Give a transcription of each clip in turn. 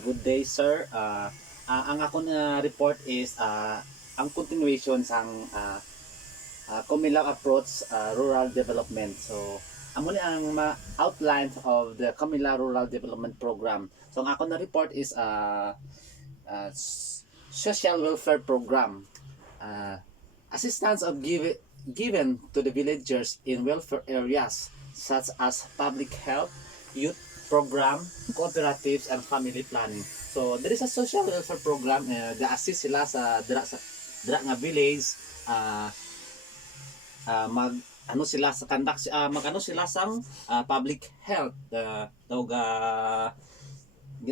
Good day, sir. Ang ako na report is ang continuation sang Comelec approach rural development. So, amo ni ang outline of the Comelec Rural Development Program. So, ang ako na report is social welfare program. Assistance of given to the villagers in welfare areas such as public health, youth program, cooperatives, and family planning. So there is a social welfare program ga-assist sila sa dira nga village mag ano sila sa conduct mag ano sila sang public health daw ga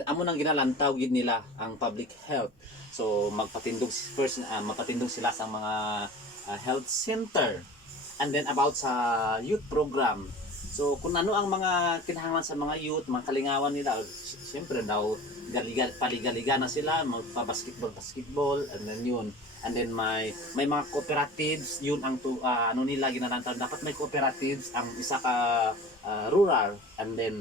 amo nang ginalantaw gid nila ang public health. So magpatindog first mapatindog sila sa mga health center, and then about sa youth program. So kung ano ang mga kinahanglan sa mga youth, mga kalingawan nila, siyempre daw paliga-liga na sila, magpa-basketball, and then yun. And then may mga cooperatives, yun ang ano nila ginalantaw, dapat may cooperatives ang isa ka rural, and then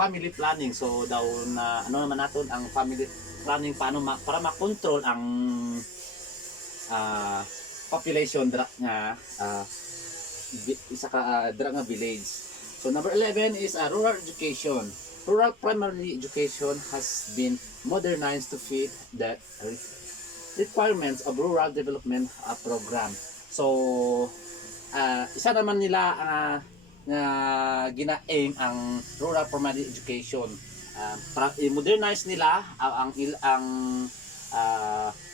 family planning. So daw na ano naman naton ang family planning paano para makontrol ang population dra nga isa ka dra nga village. So number 11 is rural education. Rural primary education has been modernized to fit the requirements of rural development program. So isa naman nila nga gina-aim ang rural primary education. I-modernize nila ang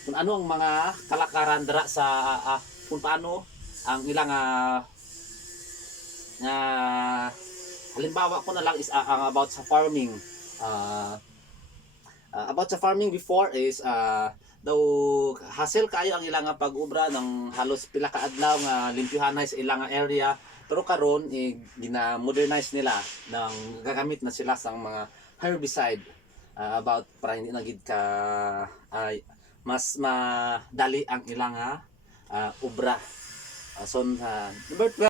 kung ano ang mga kalakaran dra sa kung paano ang ilang halimbawa ko na lang is ang about sa farming. About sa farming before is daw hassle kayo ang ilang pag-ubra ng halos pila ka adlaw nga limpyuhanay sa ilang area, pero karon gina-modernize nila nang gagamit na sila sa mga herbicide about para hindi na gid ka mas madali ang ilang ubra. So number 12